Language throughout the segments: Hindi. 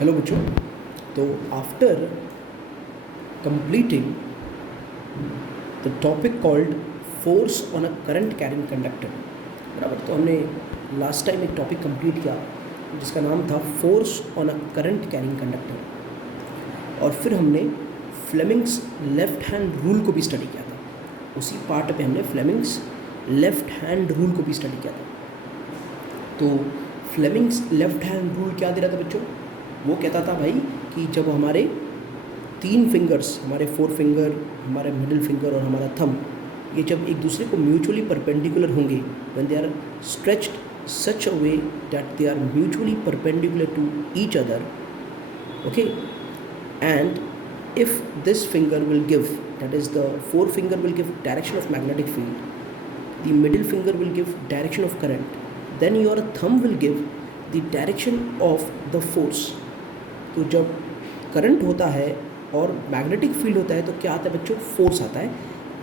हेलो बच्चों। तो after completing the topic called force on a current carrying conductor, बराबर, तो हमने लास्ट टाइम एक टॉपिक कंप्लीट किया जिसका नाम था force on a current carrying conductor, और फिर हमने फ्लेमिंग्स लेफ्ट हैंड रूल को भी स्टडी किया था। उसी पार्ट पे हमने फ्लेमिंग्स लेफ्ट हैंड रूल को भी स्टडी किया था। तो फ्लेमिंग्स लेफ्ट हैंड रूल क्या दे रहा था बच्चों? वो कहता था भाई कि जब हमारे तीन फिंगर्स, हमारे फोर फिंगर, हमारे मिडिल फिंगर और हमारा थंब, ये जब एक दूसरे को म्यूचुअली परपेंडिकुलर होंगे, when they are stretched such a way that they are mutually perpendicular to each other, okay, and if this finger will give, that is the forefinger will give direction of magnetic field, the middle finger will give direction of current, then your thumb will give the direction of the force. तो जब करंट होता है और मैग्नेटिक फील्ड होता है तो क्या आता है बच्चों? फोर्स आता है।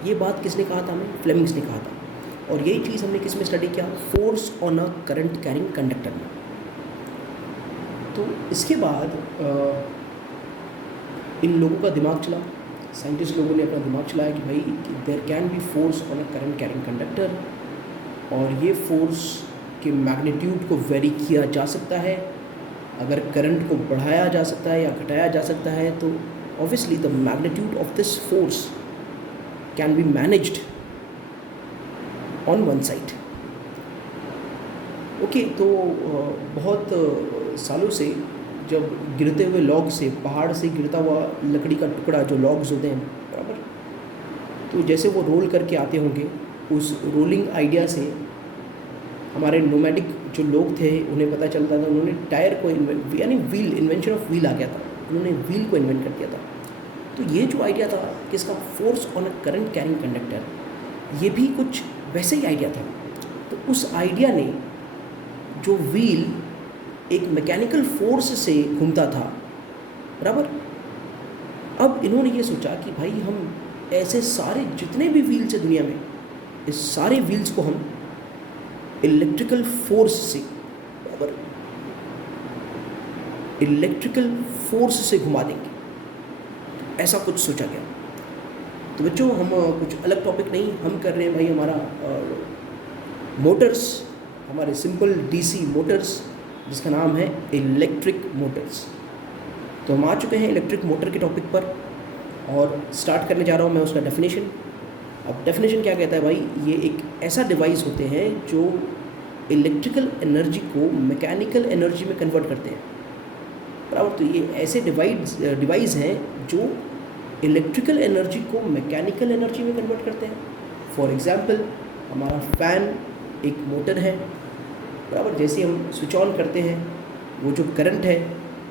ये बात किसने कहा था? हमें फ्लेमिंग्स ने कहा था। और यही चीज़ हमने किस में स्टडी किया? Force on a current carrying conductor में। तो इसके बाद इन लोगों का दिमाग चला, साइंटिस्ट लोगों ने अपना दिमाग चलाया कि भाई there can be force on a current carrying conductor, और ये फोर्स के मैग्नीट्यूड को वेरी किया जा सकता है। अगर करंट को बढ़ाया जा सकता है या घटाया जा सकता है तो obviously the magnitude of this force can be managed on one side. Okay, तो बहुत सालों से जब गिरते हुए लॉग से, पहाड़ से गिरता हुआ लकड़ी का टुकड़ा, जो लॉग्स होते हैं, बराबर, तो जैसे वो रोल करके आते होंगे, उस रोलिंग आइडिया से हमारे नोमैडिक जो लोग थे उन्हें पता चलता था, उन्होंने टायर को यानी व्हील, इन्वेंशन ऑफ व्हील आ गया था, उन्होंने व्हील को इन्वेंट कर दिया था। तो ये जो आइडिया था किसका? Force on a current carrying conductor, ये भी कुछ वैसे ही आइडिया था। तो उस आइडिया ने जो व्हील एक मैकेनिकल फोर्स से घूमता था, बराबर, अब इन्होंने ये सोचा कि भाई हम ऐसे सारे जितने भी व्हील्स है दुनिया में, इस सारे व्हील्स को हम इलेक्ट्रिकल फोर्स से, बराबर, इलेक्ट्रिकल फोर्स से घुमा देंगे, ऐसा कुछ सोचा गया। तो बच्चों हम कुछ अलग टॉपिक नहीं, हम कर रहे हैं भाई हमारा मोटर्स, हमारे सिंपल डीसी मोटर्स, जिसका नाम है इलेक्ट्रिक मोटर्स। तो हम आ चुके हैं इलेक्ट्रिक मोटर के टॉपिक पर और स्टार्ट करने जा रहा हूँ मैं उसका डेफिनेशन। अब डेफिनेशन क्या कहता है भाई? ये एक ऐसा डिवाइस होते हैं जो इलेक्ट्रिकल एनर्जी को मैकेनिकल एनर्जी में कन्वर्ट करते हैं, बराबर। तो ये ऐसे डिवाइस हैं जो इलेक्ट्रिकल एनर्जी को मैकेनिकल एनर्जी में कन्वर्ट करते हैं। फॉर एग्जांपल हमारा फ़ैन एक मोटर है, बराबर। जैसे हम स्विच ऑन करते हैं, वो जो करंट है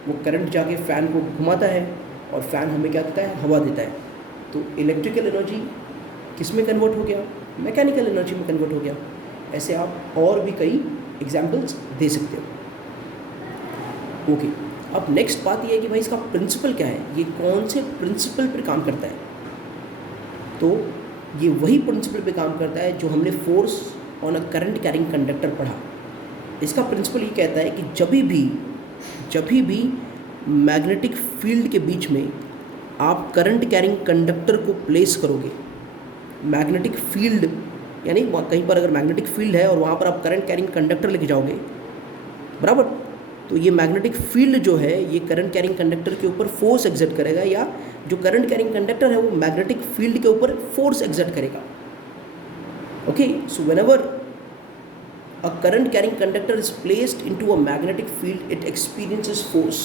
वो करंट जाके फ़ैन को घुमाता है और फ़ैन हमें क्या देता है? हवा देता है। तो इलेक्ट्रिकल एनर्जी किस में कन्वर्ट हो गया? मैकेनिकल एनर्जी में कन्वर्ट हो गया। ऐसे आप और भी कई एग्जाम्पल्स दे सकते हो। ओके, अब नेक्स्ट बात ये है कि भाई इसका प्रिंसिपल क्या है, ये कौन से प्रिंसिपल पर काम करता है? तो ये वही प्रिंसिपल पे काम करता है जो हमने force on a current carrying conductor पढ़ा। इसका प्रिंसिपल ये कहता है कि जब भी मैग्नेटिक फील्ड के बीच में आप करंट कैरिंग कंडक्टर को प्लेस करोगे, मैग्नेटिक फील्ड यानी कहीं पर अगर मैग्नेटिक फील्ड है और वहाँ पर आप करंट कैरिंग कंडक्टर लेके जाओगे, बराबर, तो ये मैग्नेटिक फील्ड जो है ये करंट कैरिंग कंडक्टर के ऊपर फोर्स एग्जर्ट करेगा, या जो करंट कैरिंग कंडक्टर है वो मैग्नेटिक फील्ड के ऊपर फोर्स एग्जर्ट करेगा। Okay, so whenever a current carrying conductor is placed into a magnetic field, it experiences force.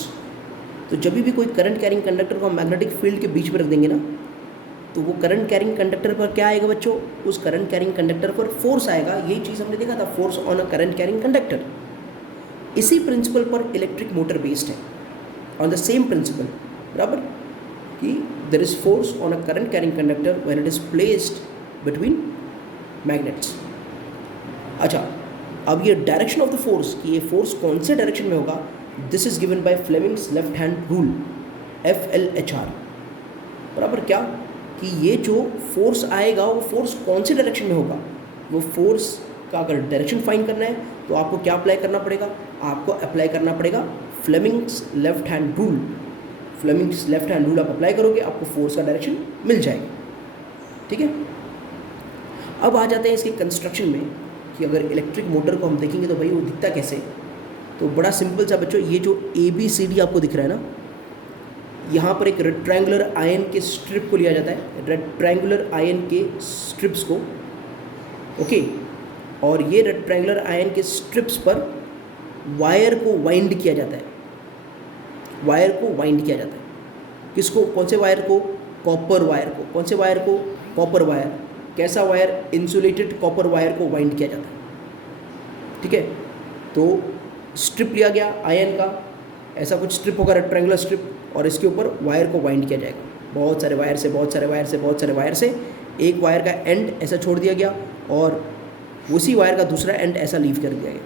तो जब भी कोई करंट कैरिंग कंडक्टर को हम मैग्नेटिक फील्ड के बीच में रख देंगे ना, तो वो करंट कैरिंग कंडक्टर पर क्या आएगा बच्चों? उस करंट कैरिंग कंडक्टर पर फोर्स आएगा। यही चीज़ हमने देखा था, force on a current carrying conductor. इसी प्रिंसिपल पर इलेक्ट्रिक मोटर बेस्ड है, ऑन द सेम प्रिंसिपल, बराबर, कि there is force on a current carrying conductor when it is placed between magnets. अच्छा, अब ये डायरेक्शन ऑफ द फोर्स, कि ये फोर्स कौन से डायरेक्शन में होगा, this is given by Fleming's left hand rule, FLHR, बराबर। क्या कि ये जो फोर्स आएगा वो फोर्स कौन से डायरेक्शन में होगा? वो फोर्स का अगर डायरेक्शन फाइंड करना है तो आपको क्या अप्लाई करना पड़ेगा? आपको अप्लाई करना पड़ेगा Fleming's left hand rule, Fleming's left hand rule आप अप्लाई करोगे, आपको फोर्स का डायरेक्शन मिल जाएगा। ठीक है, अब आ जाते हैं इसके कंस्ट्रक्शन में कि अगर इलेक्ट्रिक मोटर को हम देखेंगे तो भाई वो दिखता कैसे। तो बड़ा सिंपल सा बच्चों, ये जो ABCD आपको दिख रहा है ना, यहाँ पर एक रेक्टेंगुलर आयन के स्ट्रिप को लिया जाता है, रेक्टेंगुलर आयन के स्ट्रिप्स को, ओके, और ये रेक्टेंगुलर आयन के स्ट्रिप्स पर वायर को वाइंड किया जाता है, वायर को वाइंड किया जाता है। किसको, कौन से वायर को, कॉपर वायर को। कौन से वायर को, कॉपर वायर। कैसा वायर, इंसुलेटेड कॉपर वायर को वाइंड किया जाता है। ठीक है, तो स्ट्रिप लिया गया आयन का, ऐसा कुछ स्ट्रिप होगा, रेक्टेंगुलर स्ट्रिप, और इसके ऊपर वायर को वाइंड किया जाएगा। बहुत सारे वायर से, बहुत सारे वायर से, बहुत सारे वायर से, एक वायर का एंड ऐसा छोड़ दिया गया और उसी वायर का दूसरा एंड ऐसा लीव कर दिया गया,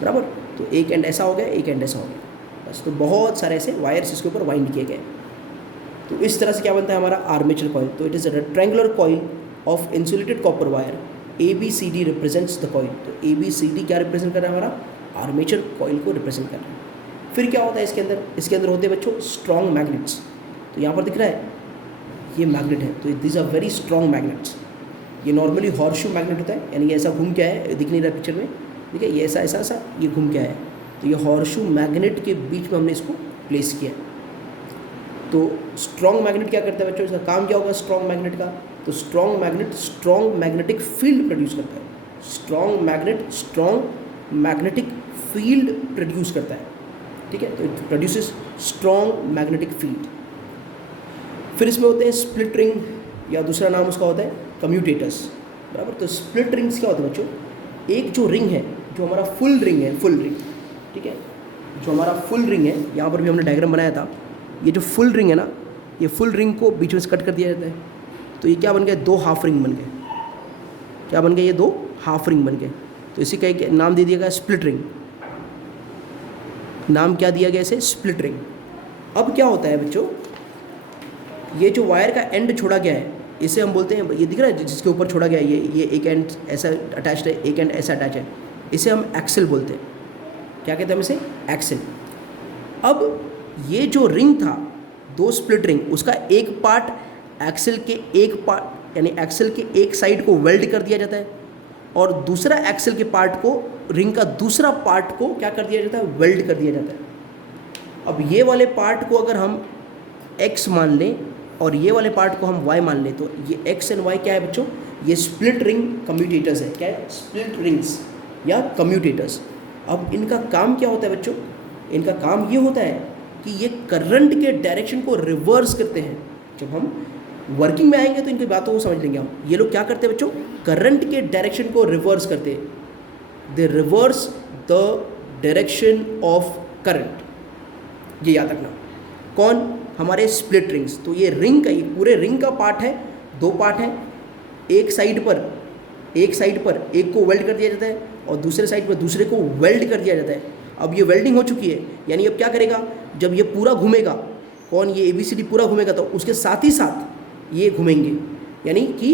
बराबर। तो एक एंड ऐसा हो गया, एक एंड ऐसा हो गया, बस। तो बहुत सारे ऐसे वायर्स इसके ऊपर वाइंड किए गए। तो इस तरह से क्या बनता है हमारा आर्मेचर कॉइल। तो it is a rectangular coil of insulated copper wire, ABCD represents the coil. तो ABCD क्या रिप्रेजेंट कर रहा है, हमारा आर्मेचर कॉइल को रिप्रेजेंट कर रहा है। फिर क्या होता है इसके अंदर, इसके अंदर होते हैं बच्चों स्ट्रॉन्ग मैग्नेट्स। तो यहाँ पर दिख रहा है ये मैग्नेट है, तो this are very strong magnets. ये नॉर्मली हॉर्सशू मैग्नेट होता है, यानी ये ऐसा घूम के आया है, दिख नहीं रहा पिक्चर में, ठीक है, ये ऐसा ऐसा ऐसा ये घूम के आया है। तो ये हॉर्सशू मैग्नेट के बीच में हमने इसको प्लेस किया। तो स्ट्रॉन्ग मैग्नेट क्या करता है बच्चों, इसका काम क्या होगा स्ट्रॉन्ग मैग्नेट का। तो strong magnet strong magnetic field produce करता है। Strong magnet strong magnetic field produce करता है, ठीक है। तो it produces strong magnetic field. फिर इसमें होते हैं स्प्लिट रिंग, या दूसरा नाम उसका होता है कम्यूटेटर्स, बराबर। तो स्प्लिट रिंग्स क्या होते हैं बच्चों, एक जो रिंग है, जो हमारा फुल रिंग है, फुल रिंग, ठीक है, जो हमारा फुल रिंग है, यहाँ पर भी हमने डायग्राम बनाया था। ये जो फुल रिंग है ना, ये फुल रिंग को बीच में से कट कर दिया जाता है। तो ये क्या बन गया, दो हाफ रिंग बन गए। क्या बन गए, ये दो हाफ रिंग बन गए। तो इसी का एक नाम दे दिया गया स्प्लिट रिंग। नाम क्या दिया गया इसे, स्प्लिट रिंग। अब क्या होता है बच्चों, ये जो वायर का एंड छोड़ा गया है, इसे हम बोलते हैं, ये दिख रहा है जिसके ऊपर छोड़ा गया है, ये एक एंड ऐसा अटैच्ड है, एक एंड ऐसा अटैच है, इसे हम एक्सेल बोलते हैं। क्या कहते हैं हम इसे, एक्सेल। अब ये जो रिंग था, दो स्प्लिट रिंग, उसका एक पार्ट एक्सेल के एक पार्ट, यानी एक्सेल के एक साइड को वेल्ड कर दिया जाता है, और दूसरा एक्सेल के पार्ट को, रिंग का दूसरा पार्ट को क्या कर दिया जाता है, वेल्ड कर दिया जाता है। अब ये वाले पार्ट को अगर हम x मान लें और ये वाले पार्ट को हम y मान लें, तो ये x एंड y क्या है बच्चों, ये स्प्लिट रिंग कम्यूटेटर्स है। क्या है, स्प्लिट रिंग्स या कम्यूटेटर्स। अब इनका काम क्या होता है बच्चों, इनका काम ये होता है कि ये करंट के डायरेक्शन को रिवर्स करते हैं। जब हम वर्किंग में आएंगे तो इनकी बातों को समझ लेंगे हम। ये लोग क्या करते हैं बच्चों, करंट के डायरेक्शन को रिवर्स करते हैं। दे reverse the direction of current, ये याद रखना। कौन, हमारे स्प्लिट रिंग्स। तो ये रिंग का, ये पूरे रिंग का पार्ट है, दो पार्ट हैं। एक साइड पर एक को वेल्ड कर दिया जाता है और दूसरे साइड पर दूसरे को वेल्ड कर दिया जाता है। अब ये वेल्डिंग हो चुकी है, यानी अब क्या करेगा, जब ये पूरा घूमेगा, कौन, ये ABCD पूरा घूमेगा, तो उसके साथ ही साथ ये घूमेंगे। यानी कि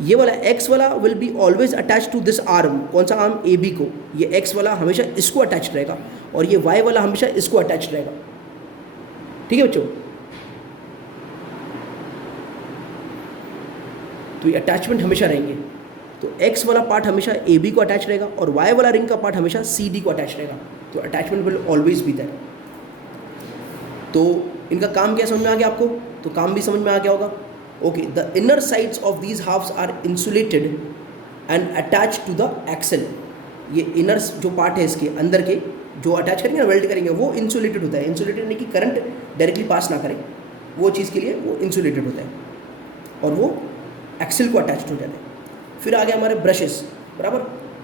ये वाला X वाला will be always attach to this arm. कौन सा आर्म, AB को। ये X वाला हमेशा इसको अटैच रहेगा और ये Y वाला हमेशा इसको अटैच रहेगा। ठीक है बच्चों, तो ये अटैचमेंट हमेशा रहेंगे। तो X वाला पार्ट हमेशा AB को अटैच रहेगा और Y वाला रिंग का पार्ट हमेशा CD को अटैच रहेगा। तो attachment will always be there. तो इनका काम क्या समझ में आ गया आपको, तो काम भी समझ में आ गया होगा। Okay, the inner sides of these halves are insulated and attach to the axle. ये इनर जो पार्ट है इसके अंदर के, जो अटैच करेंगे ना, वेल्ड करेंगे, वो इंसुलेटेड होता है। इंसुलेटेड यानी कि करंट डायरेक्टली पास ना करे, वो चीज़ के लिए वो इंसुलेटेड होता है और वो एक्सेल को अटैच हो जाते हैं। फिर आ गया हमारे ब्रशेस, बराबर।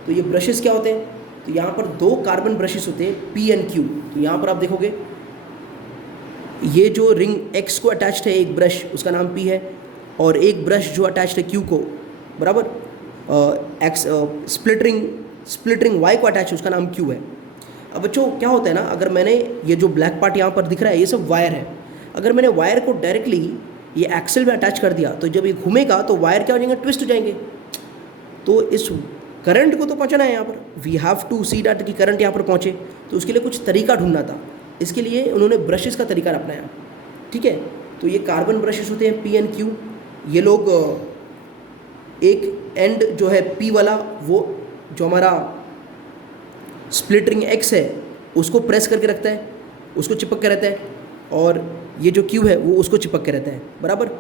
तो ये ब्रशेस क्या होते हैं, तो यहाँ पर दो कार्बन ब्रशेस होते हैं, P and Q। तो यहाँ पर आप देखोगे ये जो रिंग X को अटैच्ड है एक ब्रश, उसका नाम P है, और एक ब्रश जो अटैच्ड है Q को, बराबर, स्प्लिट रिंग Y को अटैच है, उसका नाम Q है। अब बच्चों क्या होता है ना, अगर मैंने ये जो ब्लैक पार्ट यहाँ पर दिख रहा है, ये सब वायर है। अगर मैंने वायर को डायरेक्टली ये एक्सेल में अटैच कर दिया, तो जब ये घूमेगा तो वायर क्या हो जाएंगे, ट्विस्ट हो जाएंगे। तो इस करंट को तो पहुँचना है यहाँ पर, we have to see that कि करंट यहाँ पर पहुँचे, तो उसके लिए कुछ तरीका ढूंढना था। इसके लिए उन्होंने ब्रशेस का तरीका अपनाया, ठीक है। तो ये कार्बन ब्रशेस होते हैं P and Q। ये लोग एक एंड जो है P वाला, वो जो हमारा स्प्लिट रिंग X है उसको प्रेस करके रखता है, उसको चिपक के रहता है, और ये जो Q है वो उसको चिपक के रहता है, बराबर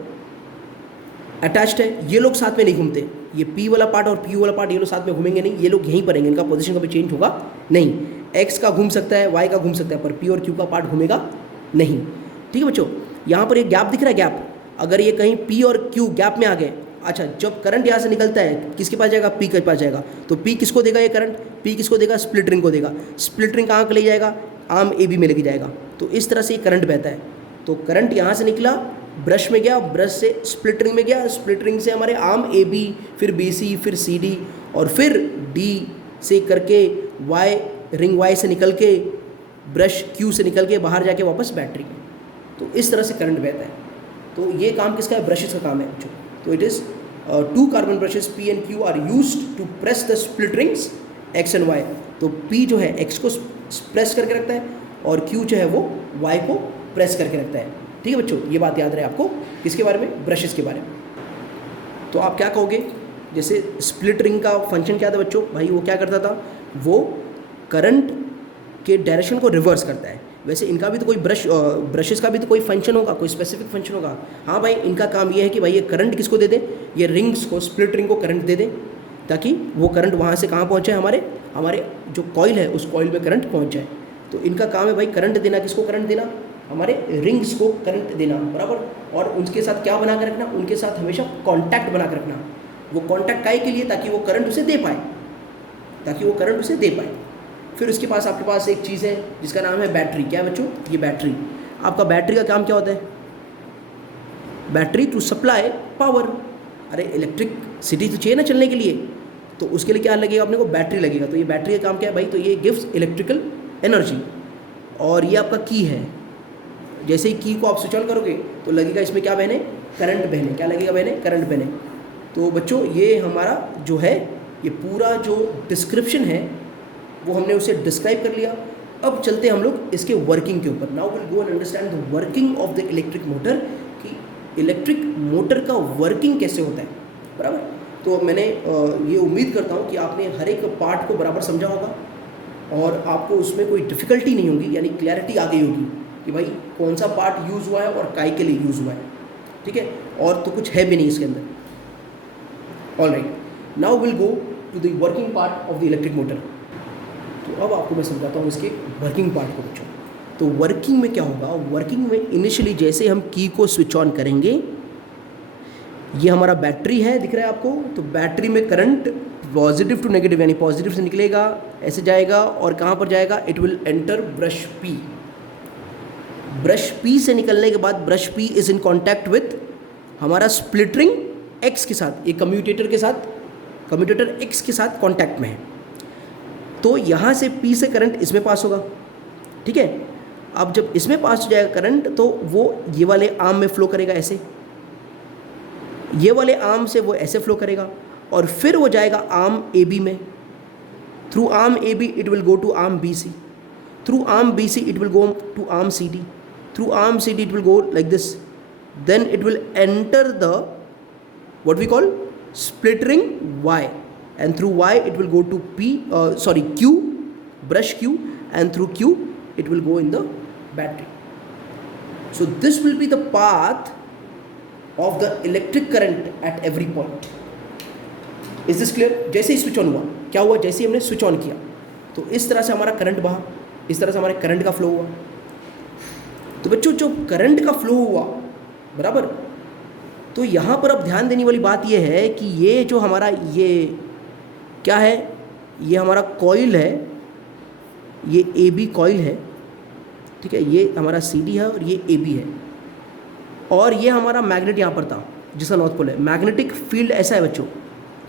अटैच्ड है। ये लोग साथ में नहीं घूमते, ये P वाला पार्ट और Q वाला पार्ट ये लोग साथ में घूमेंगे नहीं, ये लोग यहीं पर रहेंगे, इनका पोजीशन कभी चेंज होगा नहीं। X का घूम सकता है, Y का घूम सकता है, पर P और Q का पार्ट घूमेगा नहीं, ठीक है बच्चों। यहाँ पर एक गैप दिख रहा है, गैप, अगर ये कहीं P और Q गैप में आ गए, अच्छा जब करंट यहाँ से निकलता है किसके पास जाएगा, P के पास जाएगा, तो P किसको देगा, ये करंट P किसको देगा, स्प्लिट रिंग को देगा। स्प्लिट रिंग कहाँ ले जाएगा, आर्म AB में लेके जाएगा। तो इस तरह से ये करंट बहता है। तो करंट यहाँ से निकला, ब्रश में गया, ब्रश से स्प्लिट रिंग में गया, स्प्लिट रिंग से हमारे आर्म AB, फिर BC, फिर CD, और फिर D से करके Y, रिंग Y से निकल के ब्रश Q से निकल के बाहर जाके वापस बैटरी में। तो इस तरह से करंट बहता है। तो ये काम किसका है, ब्रशेस का काम है बच्चों। तो it is 2 carbon brushes P and Q are used to press the split rings X and Y। तो P जो है X को प्रेस करके रखता है और Q जो है वो Y को प्रेस करके रखता है, ठीक है बच्चों। ये बात याद रहे आपको, किसके बारे में, ब्रशेस के बारे में। तो आप क्या कहोगे, जैसे स्प्लिट रिंग का फंक्शन क्या था बच्चों, भाई वो क्या करता था, वो करंट के डायरेक्शन को रिवर्स करता है। वैसे इनका भी तो कोई ब्रशेस का भी तो कोई फंक्शन होगा, कोई स्पेसिफिक फंक्शन होगा। हाँ भाई, इनका काम ये है कि भाई ये करंट किसको दे दे, ये रिंग्स को, स्प्लिट रिंग को करंट दे दे, ताकि वो करंट वहाँ से कहाँ पहुँचे, हमारे जो कॉइल है उस कॉइल में करंट पहुँच जाए। तो इनका काम है भाई करंट देना, किसको करंट देना, हमारे रिंग्स को करंट देना, बराबर। और उनके साथ क्या बना कर रखना, उनके साथ हमेशा कॉन्टैक्ट बना कर रखना। वो कॉन्टैक्ट काहे के लिए, ताकि वो करंट उसे दे पाए, फिर उसके पास आपके पास एक चीज़ है जिसका नाम है बैटरी। क्या है बच्चों, ये बैटरी। आपका बैटरी का काम क्या होता है, बैटरी टू सप्लाई पावर। अरे इलेक्ट्रिसिटी तो चाहिए ना चलने के लिए, तो उसके लिए क्या लगेगा अपने को, बैटरी लगेगा। तो ये बैटरी का काम क्या है भाई, तो ये गिव्स इलेक्ट्रिकल एनर्जी। और ये आपका की है, जैसे ही की को आप स्विच ऑन करोगे तो लगेगा इसमें क्या बहने, करंट बहने। क्या लगेगा बहने, करंट बहने। तो बच्चों ये हमारा जो है, ये पूरा जो डिस्क्रिप्शन है वो हमने उसे डिस्क्राइब कर लिया। अब चलते हम लोग इसके वर्किंग के ऊपर। Now will go and understand the working of the electric motor, कि इलेक्ट्रिक मोटर का वर्किंग कैसे होता है, बराबर। तो मैंने ये उम्मीद करता हूँ कि आपने हर एक पार्ट को बराबर समझा होगा और आपको उसमें कोई डिफ़िकल्टी नहीं होगी, यानी क्लैरिटी आ गई होगी कि भाई कौन सा पार्ट यूज़ हुआ है और काय के लिए यूज़ हुआ है, ठीक है। और तो कुछ है भी नहीं इसके अंदर। All right, now will go to the working part of the electric motor. तो अब आपको मैं समझाता हूँ इसके वर्किंग पार्ट को बच्चों। तो वर्किंग में क्या होगा, वर्किंग में इनिशियली जैसे हम की को स्विच ऑन करेंगे, ये हमारा बैटरी है, दिख रहा है आपको। तो बैटरी में करंट पॉजिटिव टू नेगेटिव, यानी पॉजिटिव से निकलेगा, ऐसे जाएगा और कहाँ पर जाएगा, it will enter brush P। Brush P से निकलने के बाद brush P is in contact with हमारा स्प्लिट रिंग X के साथ, ये कम्यूटेटर के साथ, कम्यूटेटर X के साथ कॉन्टैक्ट में है। तो यहाँ से P से करंट इसमें पास होगा, ठीक है। अब जब इसमें पास हो जाएगा करंट, तो वो ये वाले आर्म में फ्लो करेगा, ऐसे ये वाले आर्म से वो ऐसे फ्लो करेगा, और फिर वो जाएगा आर्म AB में। Through arm AB it will go to arm BC, through arm BC it will go to arm CD, through arm CD it will go like this, then it will enter the what we call split ring Y, and through Y it will go to Q, brush Q, and through Q it will go in the battery. So this will be the path of the electric current at every point. Is this clear? जैसे ही स्विच ऑन हुआ, क्या हुआ, जैसे ही हमने स्विच ऑन किया तो इस तरह से हमारा करंट बहा, इस तरह से हमारे करंट का फ्लो हुआ। तो बच्चों जो करंट का फ्लो हुआ, बराबर, तो यहाँ पर अब ध्यान देने वाली बात यह है कि ये जो हमारा ये क्या है, ये हमारा कॉइल है, ये AB कॉइल है, ठीक है, ये हमारा CD है और ये AB है, और ये हमारा मैग्नेट यहाँ पर था जिसका नॉर्थ पोल है। मैग्नेटिक फील्ड ऐसा है बच्चों,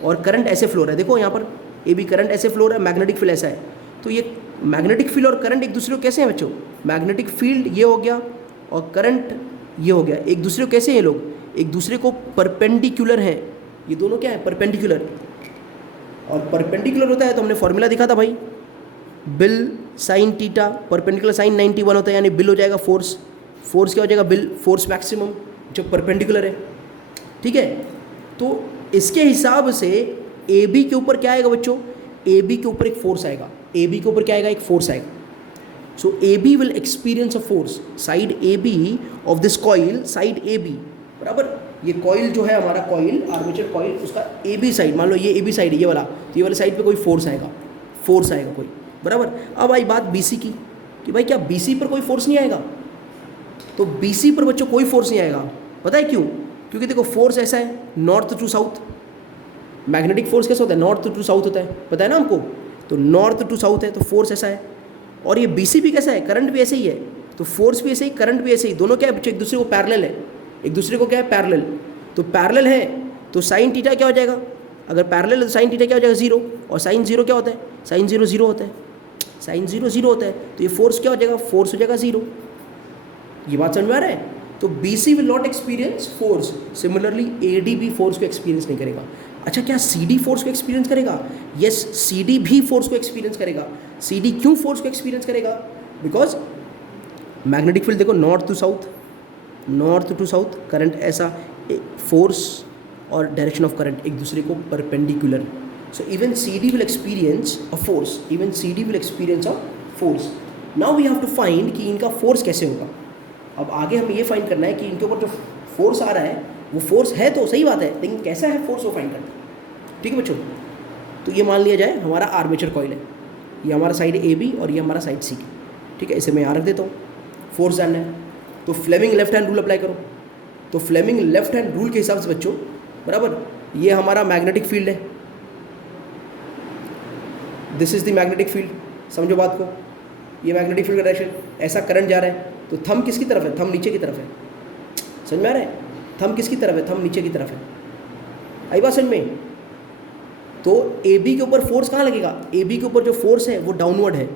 और करंट ऐसे फ्लो रहा है, देखो यहाँ पर AB करंट ऐसे फ्लो रहा है, मैग्नेटिक फील्ड ऐसा है। तो ये मैग्नेटिक फील्ड और करंट एक दूसरे को कैसे हैं बच्चों, मैग्नेटिक फील्ड ये हो गया और करंट ये हो गया, एक दूसरे को कैसे हैं, लोग एक दूसरे को परपेंडिकुलर हैं, ये दोनों क्या है, परपेंडिकुलर। और परपेंडिकुलर होता है तो हमने फॉर्मूला दिखा था भाई, BIL sine theta perpendicular sine 91 होता है, यानी बिल हो जाएगा फोर्स। फोर्स क्या हो जाएगा? बिल, फोर्स मैक्सिमम जब परपेंडिकुलर है। ठीक है, तो इसके हिसाब से ए बी के ऊपर क्या आएगा बच्चों? ए बी के ऊपर एक फोर्स आएगा। ए बी के ऊपर क्या आएगा? एक फोर्स आएगा। So A B will experience a force side A B of this coil, side A B, बराबर। ये कॉइल जो है हमारा कॉइल, आर्मेचर कॉइल, उसका ए बी साइड, मान लो ये ए बी साइड है ये वाला, तो ये वाले साइड पे कोई फोर्स आएगा, फोर्स आएगा कोई, बराबर। अब आई बात बी सी की कि भाई क्या बी सी पर कोई फोर्स नहीं आएगा? तो बी सी पर बच्चों कोई फोर्स नहीं आएगा। पता है क्यों? क्योंकि देखो फोर्स ऐसा है, north to south. Magnetic force कैसा होता है? नॉर्थ टू साउथ होता है, पता है ना हमको। तो नॉर्थ टू साउथ है तो फोर्स ऐसा है। और ये बी सी भी कैसा है? करंट भी ऐसे ही है, तो फोर्स भी ऐसे ही, करंट भी ऐसे ही, दोनों क्या है बच्चों? एक दूसरे को पैरेलल है, एक दूसरे को क्या है? पैरेलल। तो पैरेलल है तो साइन थीटा क्या हो जाएगा? अगर पैरेलल है तो साइन थीटा क्या हो जाएगा? 0। और साइन 0 क्या होता है? साइन 0 0 होता है, साइन 0 0 होता है। तो ये फोर्स क्या हो जाएगा? फोर्स हो जाएगा 0। ये बात समझ में आ रहा है? तो B C will not experience force, similarly A D भी फोर्स को एक्सपीरियंस नहीं करेगा। अच्छा, क्या सी डी फोर्स को एक्सपीरियंस करेगा? यस, सी डी भी फोर्स को एक्सपीरियंस करेगा। सी डी क्यों फोर्स को एक्सपीरियंस करेगा? बिकॉज मैग्नेटिक फील्ड देखो, north to south, north to south, current ऐसा, फोर्स और डायरेक्शन ऑफ करंट एक दूसरे को perpendicular. So even C D will experience a force, even C D will experience a force. Now we have to find कि इनका फोर्स कैसे होगा। अब आगे हमें ये फाइंड करना है कि इनके ऊपर जो फोर्स आ रहा है वो फोर्स है तो सही बात है, लेकिन कैसा है फोर्स वो फाइंड करना है। ठीक है बच्चों, तो ये मान लिया जाए हमारा आर्मेचर कॉइल है, ये हमारा साइड ए बी और ये हमारा साइड सी। ठीक है, इसे मैं यहाँ रख देता हूँ। फोर्स जानना है तो Fleming left hand rule apply करो। तो फ्लेमिंग लेफ्ट हैंड रूल के हिसाब से बच्चों, बराबर, ये हमारा मैग्नेटिक फील्ड है, this is the magnetic field, समझो बात को। ये मैग्नेटिक फील्ड का डायरेक्शन, ऐसा करंट जा रहा है तो थंब किसकी तरफ है? थंब नीचे की तरफ है। समझ में आ रहा है? थंब किसकी तरफ है? थंब नीचे की तरफ है। आई बात समझ में? तो ए बी के ऊपर फोर्स कहाँ लगेगा? ए बी के ऊपर जो फोर्स है वो डाउनवर्ड है।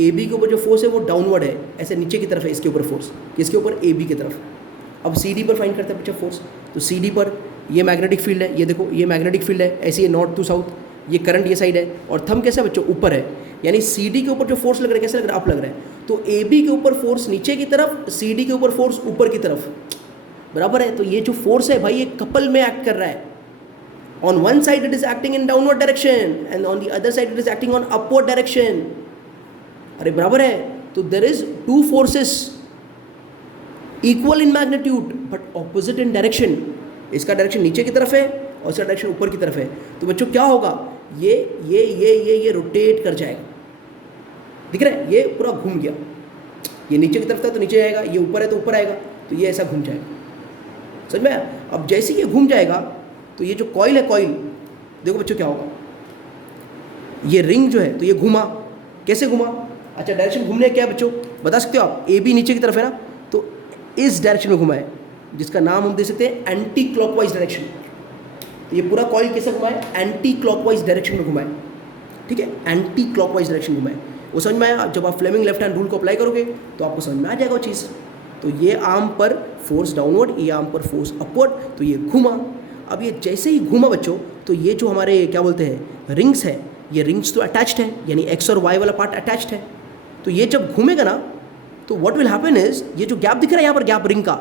ए बी के ऊपर जो फोर्स है वो डाउनवर्ड है, ऐसे नीचे की तरफ है इसके ऊपर फोर्स। किसके ऊपर? ए बी की तरफ। अब सी डी पर फाइंड करते हैं बच्चा फोर्स। तो सी डी पर ये मैग्नेटिक फील्ड है, ये देखो ये मैग्नेटिक फील्ड है, ऐसे ये नॉर्थ टू साउथ, ये करंट ये साइड है, और थंब कैसा बच्चों? ऊपर है। यानी सी डी के ऊपर जो फोर्स लग रहा है कैसे लग रहा है? अप लग रहा है। तो ए बी के ऊपर फोर्स नीचे की तरफ, सी डी के ऊपर फोर्स ऊपर की तरफ, बराबर है। तो ये जो फोर्स है भाई ये कपल में एक्ट कर रहा है। On one side it is acting in downward direction and on the other side it is acting on upward direction. अरे बराबर है। तो there is two forces equal in magnitude but opposite in direction. इसका डायरेक्शन नीचे की तरफ है और इसका डायरेक्शन ऊपर की तरफ है। तो बच्चों क्या होगा? ये रोटेट कर जाएगा, दिख रहा है? ये पूरा घूम गया, ये नीचे की तरफ था तो नीचे जाएगा, ये ऊपर है तो ऊपर आएगा, तो ये ऐसा घूम जाएगा। समझ में आया? अब जैसे ये घूम जाएगा तो ये जो कॉइल है, कॉइल देखो बच्चों क्या होगा, ये रिंग जो है तो ये घुमा, कैसे घुमा? अच्छा, डायरेक्शन घूमने क्या है बच्चों बता सकते हो आप? ए बी नीचे की तरफ है ना, तो इस डायरेक्शन में घुमा है, जिसका नाम हम दे सकते हैं एंटी क्लॉकवाइज डायरेक्शन। तो ये पूरा कॉइल कैसे घुमा है? एंटी क्लॉकवाइज डायरेक्शन में घुमा है। ठीक है, एंटी क्लॉकवाइज डायरेक्शन घुमा है। वो समझ में आया? जब आप फ्लेमिंग लेफ्ट हैंड रूल को अप्लाई करोगे तो आपको समझ में आ जाएगा वो चीज़। तो ये आर्म पर फोर्स डाउनवर्ड, ये आर्म पर फोर्स अपवर्ड, तो ये घुमा। अब ये जैसे ही घुमा बच्चों, तो ये जो हमारे क्या बोलते हैं रिंग्स है, ये रिंग्स तो अटैच्ड है, यानी एक्स और वाई वाला पार्ट अटैच्ड है। तो ये जब घूमेगा ना तो व्हाट विल हैपन इज, ये जो गैप दिख रहा है यहाँ पर गैप रिंग का,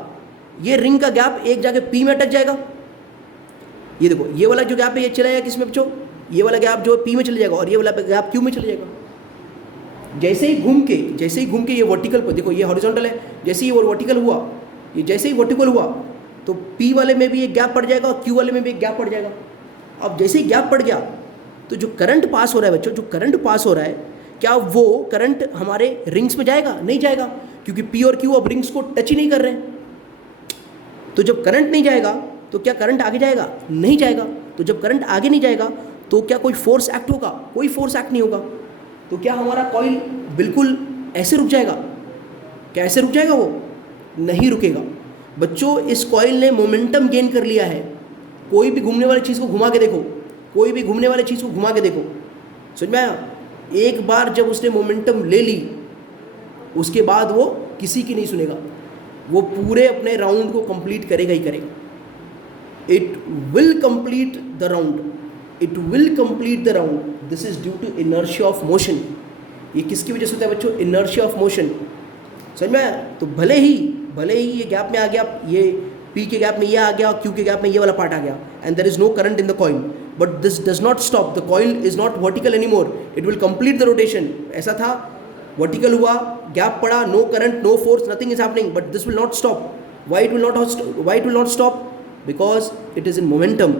ये रिंग का गैप एक जाके पी में अटक जाएगा। ये देखो ये वाला जो गैप है ये चला जाएगा किसमें बच्चों? ये वाला गैप जो पी में चले जाएगा और ये वाला गैप क्यू में चले जाएगा। जैसे ही घूम के ये वर्टिकल पर देखो, ये हॉरिजॉन्टल है, जैसे ही वो वर्टिकल हुआ, ये जैसे ही वर्टिकल हुआ तो पी वाले में भी एक गैप पड़ जाएगा और क्यू वाले में भी एक गैप पड़ जाएगा। अब जैसे ही गैप पड़ गया तो जो करंट पास हो रहा है बच्चों, जो करंट पास हो रहा है, क्या वो करंट हमारे रिंग्स में जाएगा? नहीं जाएगा, क्योंकि पी और क्यू अब रिंग्स को टच ही नहीं कर रहे हैं। तो जब करंट नहीं जाएगा तो क्या करंट आगे जाएगा? नहीं जाएगा। तो जब करंट आगे नहीं जाएगा तो क्या कोई फोर्स एक्ट होगा? कोई फोर्स एक्ट नहीं होगा। तो क्या हमारा कॉइल बिल्कुल ऐसे रुक जाएगा? क्या ऐसे रुक जाएगा? वो नहीं रुकेगा बच्चों। इस कॉइल ने मोमेंटम गेन कर लिया है। कोई भी घूमने वाली चीज़ को घुमा के देखो, कोई भी घूमने वाली चीज़ को घुमा के देखो, समझ में आया? एक बार जब उसने मोमेंटम ले ली उसके बाद वो किसी की नहीं सुनेगा, वो पूरे अपने राउंड को कंप्लीट करेगा ही करेगा। It will complete the round, it will complete the round. This is due to inertia of motion. ये किसकी वजह से होता है बच्चों? Inertia of motion. समझ में आया? तो भले ही ये गैप में आ गया, ये P के गैप में ये आ गया, Q के गैप में ये वाला पार्ट आ गया, and there is no current in the coil, but this does not stop, the coil is not vertical any more, it will complete the rotation. ऐसा था, वर्टिकल हुआ, गैप पड़ा, no current, no force, nothing is happening, but this will not stop. Why it will not stop? Because it is in momentum,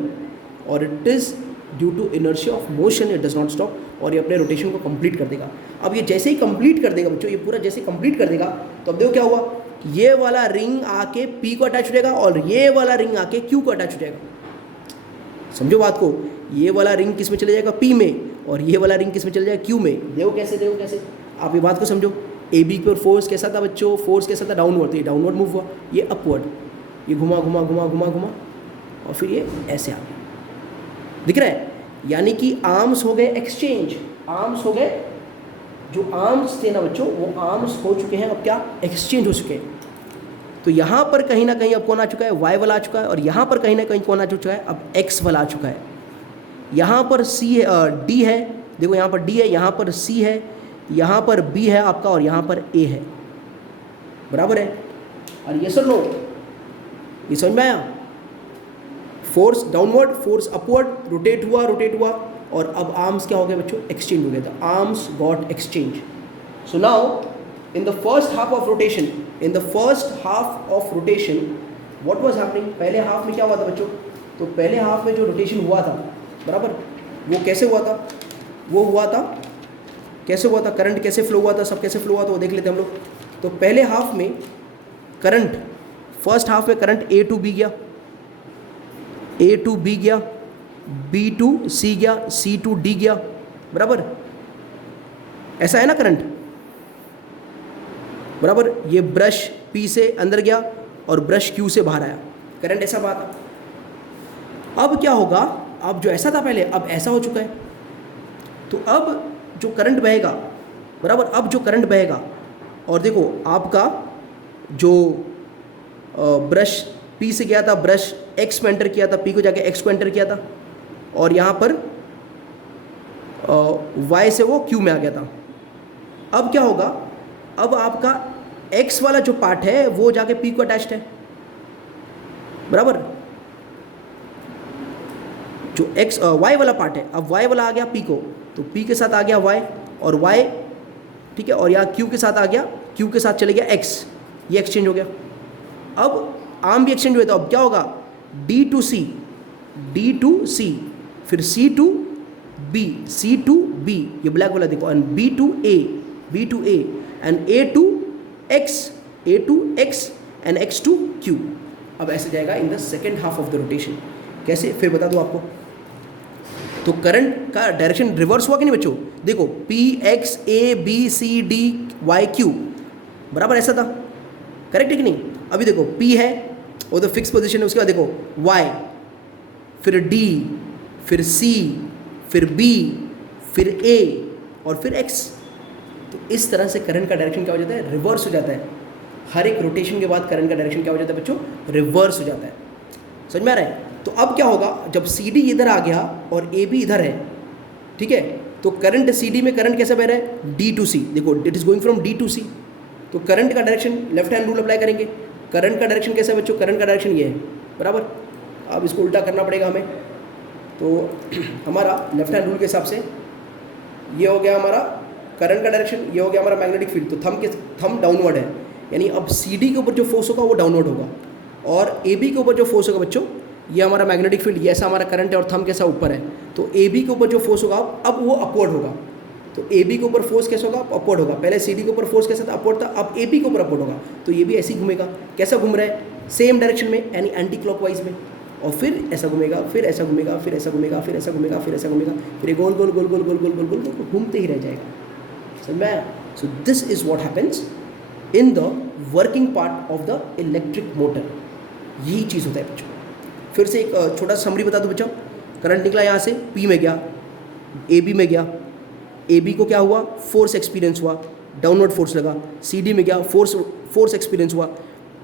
और it is due to inertia of motion, it does not stop, और ये अपने रोटेशन को कंप्लीट कर देगा। अब ये जैसे ही कंप्लीट कर देगा बच्चों, ये पूरा जैसे कंप्लीट कर देगा, तो अब देखो क्या हुआ, ये वाला रिंग आके P को अटैच हो जाएगा और ये वाला रिंग आके Q को अटैच हो जाएगा। समझो बात को, ये वाला रिंग किस में चले जाएगा? P में, और ये वाला रिंग किस में चले जाएगा? Q में। देखो कैसे आप ये बात को समझो। AB पर फोर्स कैसा था बच्चों? फोर्स कैसा था? डाउनवर्ड। तो ये डाउनवर्ड मूव हुआ, ये अपवर्ड, ये घुमा और फिर ये ऐसे आ गया। दिख रहा है? यानी कि आर्म्स हो गए एक्सचेंज, आर्म्स हो गए, जो आर्म्स थे ना बच्चों, वो आर्म्स हो चुके हैं अब क्या? एक्सचेंज हो चुके हैं। तो यहाँ पर कहीं ना कहीं अब कौन आ चुका है? Y वाला आ चुका है, और यहाँ पर कहीं ना कहीं कौन आ चुका है? अब X वाला आ चुका है। यहाँ पर D है, देखो यहाँ पर D है, यहाँ पर C है, यहाँ पर B है आपका, और यहाँ पर A है। बराबर है? और ये सर नो, ये समझ में आया? Force downward, force upward, rotate हुआ, और अब आर्म्स क्या हो गए बच्चों? एक्सचेंज हो गया था, arms got exchange. So now in the first half of rotation, what was happening? पहले हाफ में क्या हुआ था बच्चों? तो पहले हाफ में जो रोटेशन हुआ था, बराबर, वो कैसे हुआ था? कैसे हुआ था? करंट कैसे फ्लो हुआ था? सब कैसे फ्लो हुआ था वो देख लेते हैं हम लोग। तो पहले हाफ में करंट, फर्स्ट हाफ में करंट A टू B गया, A टू B गया, B टू C गया, C टू D गया, बराबर, ऐसा है ना करंट, बराबर। ये ब्रश P से अंदर गया और ब्रश Q से बाहर आया, करंट ऐसा बाहर था। अब क्या होगा? अब जो ऐसा था पहले, अब ऐसा हो चुका है। तो अब जो करंट बहेगा, बराबर, अब जो करंट बहेगा, और देखो आपका जो ब्रश P से गया था, ब्रश X में एंटर किया था, P को जाके X को एंटर किया था, और यहाँ पर Y से वो Q में आ गया था। अब क्या होगा? अब आपका X वाला जो पार्ट है वो जाके P को अटैच्ड है, बराबर। जो Y वाला पार्ट है, अब Y वाला आ गया P को, तो P के साथ आ गया Y, और Y, ठीक है, और यहाँ Q के साथ आ गया, Q के साथ चले गया X, ये एक्सचेंज हो गया। अब आर्म भी एक्सचेंज हुए, तो अब क्या होगा? D टू C, फिर C टू B, ये ब्लैक वाला देखो, and B to A, and A to X, and X to Q। अब ऐसे जाएगा in the second half of the rotation. कैसे? फिर बता दो आपको। तो करंट का डायरेक्शन रिवर्स हुआ कि नहीं बच्चों? देखो P X A B C D Y Q, बराबर ऐसा था, करेक्ट है कि नहीं? अभी देखो P है, वो तो फिक्स पोजीशन है, उसके बाद देखो Y, फिर D, फिर C, फिर B, फिर A, और फिर X। तो इस तरह से करंट का डायरेक्शन क्या हो जाता है? रिवर्स हो जाता है। हर एक रोटेशन के बाद करंट का डायरेक्शन क्या हो जाता है बच्चों? रिवर्स हो जाता है। समझ में आ रहा है? तो अब क्या होगा? जब CD इधर आ गया और AB इधर है, ठीक है, तो करंट CD में करंट कैसे बह रहा है? D टू C, देखो it is going from D to C। तो करंट का direction, left hand rule apply करेंगे। करंट का डायरेक्शन कैसा है बच्चों? करंट का डायरेक्शन ये है, बराबर। अब इसको उल्टा करना पड़ेगा हमें, तो हमारा लेफ्ट हैंड रूल के हिसाब से ये हो गया हमारा करंट का डायरेक्शन, ये हो गया हमारा मैग्नेटिक फील्ड। तो थंब डाउनवर्ड है, यानी अब CD के ऊपर जो फोर्स होगा वो डाउनवर्ड होगा, और AB के ऊपर जो फोर्स होगा बच्चों, ये हमारा मैग्नेटिक फील्ड, ये ऐसा हमारा करंट है, और थंब कैसा ऊपर है, तो AB के ऊपर जो फोर्स होगा अब वो अपवर्ड होगा। तो AB के ऊपर फोर्स कैसा होगा? अपवर्ड होगा। पहले CD के ऊपर फोर्स कैसा था? अपवर्ड था, अब AB के ऊपर अपवर्ड होगा। तो ये भी ऐसे ही घूमेगा। कैसा घूम रहा है? सेम डायरेक्शन में, यानी एंटी क्लॉकवाइज में, और फिर ऐसा घूमेगा, फिर ऐसा घूमेगा, फिर ऐसा घूमेगा, फिर ऐसा घूमेगा, फिर ऐसा घूमेगा, फिर ये गोल गोल गोल गोल गोल गोल गोल गोल गोल घूमते ही रह जाएगा। समझ में आया? So this is what happens in the working part of the electric motor. यही चीज़ होता है बच्चों। फिर से एक छोटा सा समरी बता दो बच्चों। करंट निकला यहाँ से, P में गया, AB में गया, AB को क्या हुआ? फोर्स एक्सपीरियंस हुआ, डाउनवर्ड फोर्स लगा। CD में गया, फोर्स एक्सपीरियंस हुआ,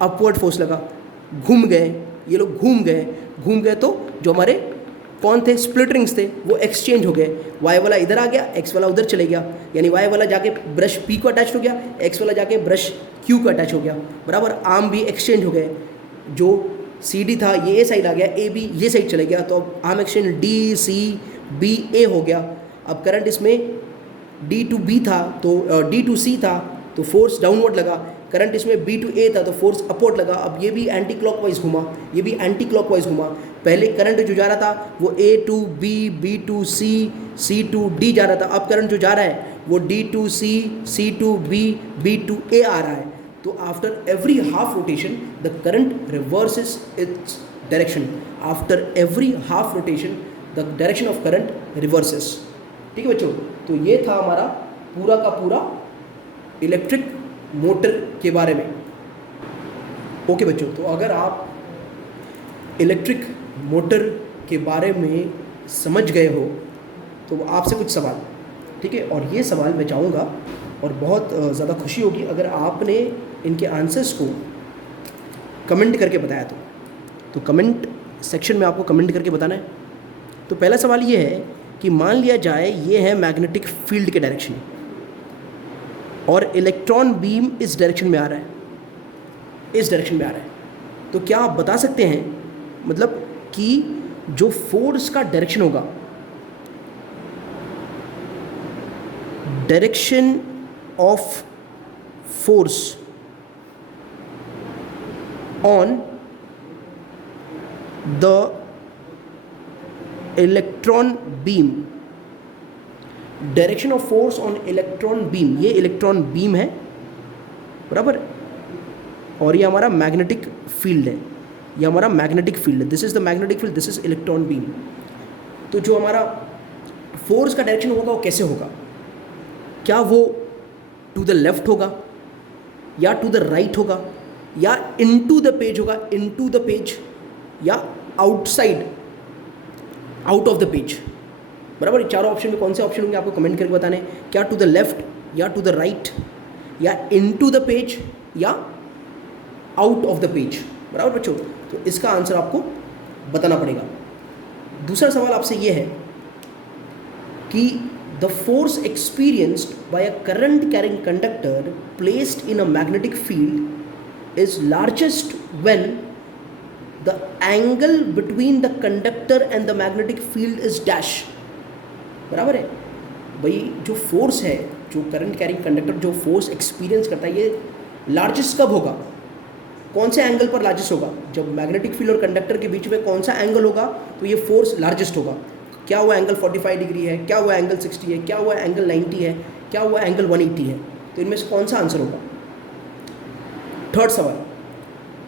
अपवर्ड फोर्स लगा। घूम गए ये लोग, घूम गए तो जो हमारे कौन थे? स्प्लिट रिंग्स थे, वो एक्सचेंज हो गए, वाई वाला इधर आ गया, एक्स वाला उधर चले गया, यानी वाई वाला जाके ब्रश पी को अटैच हो गया, एक्स वाला जाके ब्रश क्यू को अटैच हो गया, बराबर। आर्म भी एक्सचेंज हो गए, जो सी डी था ये ए साइड आ गया, ए बी ये साइड चले गया, तो अब arm exchange D C B A हो गया। अब करंट इसमें डी टू बी था तो डी टू सी था तो फोर्स डाउनवर्ड लगा, करंट इसमें बी टू ए था तो फोर्स अपवर्ड लगा। अब ये भी एंटी क्लॉकवाइज घुमा, ये भी एंटी क्लॉकवाइज घुमा। पहले करंट जो जा रहा था वो A to B, B to C, C to D जा रहा था, अब करंट जो जा रहा है वो D to C to B, B to A आ रहा है। तो after every half rotation the current reverses its direction, after every half rotation the direction of current reverses. ठीक है बच्चों, तो ये था हमारा पूरा का पूरा इलेक्ट्रिक मोटर के बारे में। ओके बच्चों, तो अगर आप इलेक्ट्रिक मोटर के बारे में समझ गए हो तो आपसे कुछ सवाल, ठीक है, और ये सवाल मैं चाहूँगा और बहुत ज़्यादा खुशी होगी अगर आपने इनके आंसर्स को कमेंट करके बताया तो कमेंट सेक्शन में आपको कमेंट करके बताना है। तो पहला सवाल ये है कि मान लिया जाए ये है मैग्नेटिक फील्ड के डायरेक्शन और इलेक्ट्रॉन बीम इस डायरेक्शन में आ रहा है, इस डायरेक्शन में आ रहा है, तो क्या आप बता सकते हैं मतलब कि जो फोर्स का डायरेक्शन होगा, direction of force on the electron beam, direction of force on electron beam, ये इलेक्ट्रॉन बीम है बराबर, और ये हमारा मैग्नेटिक फील्ड है, ये हमारा मैग्नेटिक फील्ड है, this is the magnetic field, this is electron beam. तो जो हमारा फोर्स का डायरेक्शन होगा वो कैसे होगा? क्या वो टू द लेफ्ट होगा या टू द राइट होगा या इनटू द पेज होगा, इनटू द पेज, या outside, out of the page, बराबर। चारों ऑप्शन में कौन से ऑप्शन होंगे आपको कमेंट करके बताने, क्या टू द लेफ्ट या टू द राइट या इनटू द पेज या आउट ऑफ द पेज, बराबर बच्चों। तो इसका आंसर आपको बताना पड़ेगा। दूसरा सवाल आपसे ये है कि the force experienced bye a current carrying conductor placed in a magnetic field is largest when the angle between the conductor and the magnetic field is dash, बराबर है भाई। जो फोर्स है, जो करंट कैरिंग कंडक्टर जो फोर्स एक्सपीरियंस करता है, ये लार्जेस्ट कब होगा, कौन से एंगल पर लार्जेस्ट होगा? जब मैग्नेटिक फील्ड और कंडक्टर के बीच में कौन सा एंगल होगा तो ये फोर्स लार्जेस्ट होगा। क्या हुआ एंगल 45 डिग्री है, क्या हुआ एंगल 60 है, क्या हुआ एंगल 90 है, क्या हुआ एंगल 180 है, तो इनमें से कौन सा आंसर होगा? थर्ड सवाल,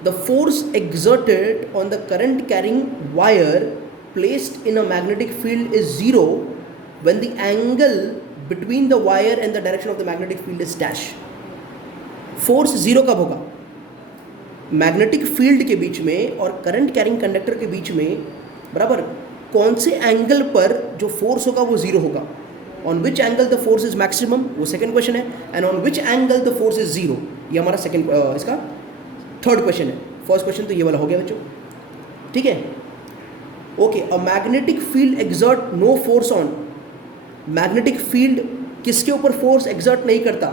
the force exerted on the current carrying wire placed in a magnetic field is zero when the angle between the wire and the direction of the magnetic field is dash। Force zero कब होगा? मैग्नेटिक फील्ड के बीच में और करंट कैरिंग कंडक्टर के बीच में, बराबर, कौन से एंगल पर जो फोर्स होगा वो जीरो होगा? On which angle the force is maximum, वो सेकंड क्वेश्चन है, and on which angle the force is zero, ये हमारा सेकंड इसका थर्ड क्वेश्चन है। फर्स्ट क्वेश्चन तो ये वाला हो गया बच्चों, ठीक है। Okay, uh magnetic field exert no force on, magnetic field किसके ऊपर फोर्स एक्सर्ट नहीं करता?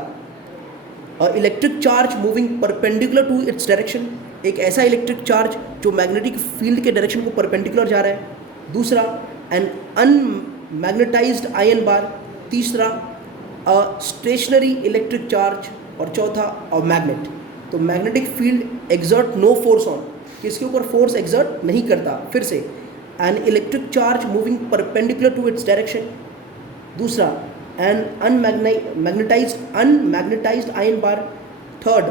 Electric charge moving perpendicular to its direction, एक ऐसा इलेक्ट्रिक चार्ज जो मैग्नेटिक फील्ड के डायरेक्शन को परपेंडिकुलर जा रहा है। दूसरा, एन अनमैग्नेटाइज्ड आयन बार। तीसरा, अ स्टेशनरी इलेक्ट्रिक चार्ज। और चौथा, अ मैग्नेट। तो magnetic field exert no force on, किसके ऊपर फोर्स एक्सर्ट नहीं करता? फिर से, an electric charge moving perpendicular to its direction. दूसरा, an unmagnetized iron bar. Third,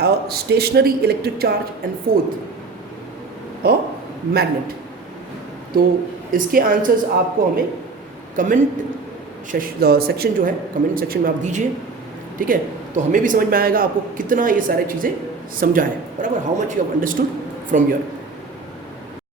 a stationary electric charge. And fourth, a magnet. तो इसके आंसर्स आपको हमें कमेंट सेक्शन जो है, कमेंट सेक्शन में आप दीजिए, ठीक है। तो हमें भी समझ में आएगा आपको कितना ये सारी चीज़ें समझा है, बराबर, how much you have understood from your